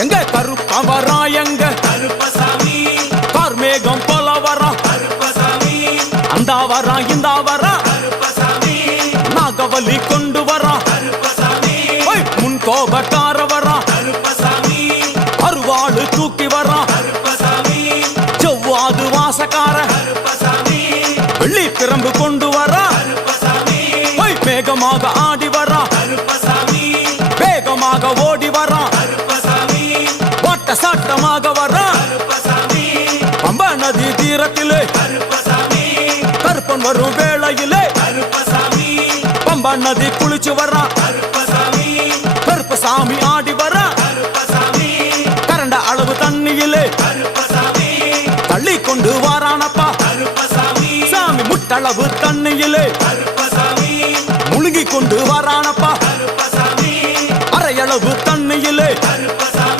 எங்க கருப்ப வரா எங்க கருப்பசாமி கார்மேகம் போல வரா கருப்பசாமி அந்த வரா இந்த வரா கருப்பசாமி நாகவலி கொண்டு வரா கருப்பசாமி முன் கோபக்கார வரா கருப்பசாமி அருவாடு தூக்கி வரா கருப்பசாமி செவ்வாது வாசக்கார கருப்பசாமி வெள்ளி பிரம்பு கொண்டு வரா கருப்பசாமி வேகமாக ஆடி வரா கருப்பசாமி வேகமாக ஓடி வரா கருப்பசாமி ஓட்ட சாட்டமாக வரா கருப்பசாமி பம்பா நதி தீரத்திலே கருப்பசாமி கருப்பன் வரும் வேளையிலே கருப்பசாமி பம்பா நதி குளிச்சு வரா கருப்பசாமி கருப்பசாமி ஆடி வரா கருப்பசாமி கரண்ட அளவு தண்ணியிலே கருப்பசாமி தள்ளி கொண்டு வாரானப்பா கருப்பசாமி சாமி முட்டளவு தண்ணியிலே கருப்பசாமி முழுங்கி கொண்டு வாரானப்பா கருப்பசாமி அரையளவு தண்ணியிலே கருப்பசாமி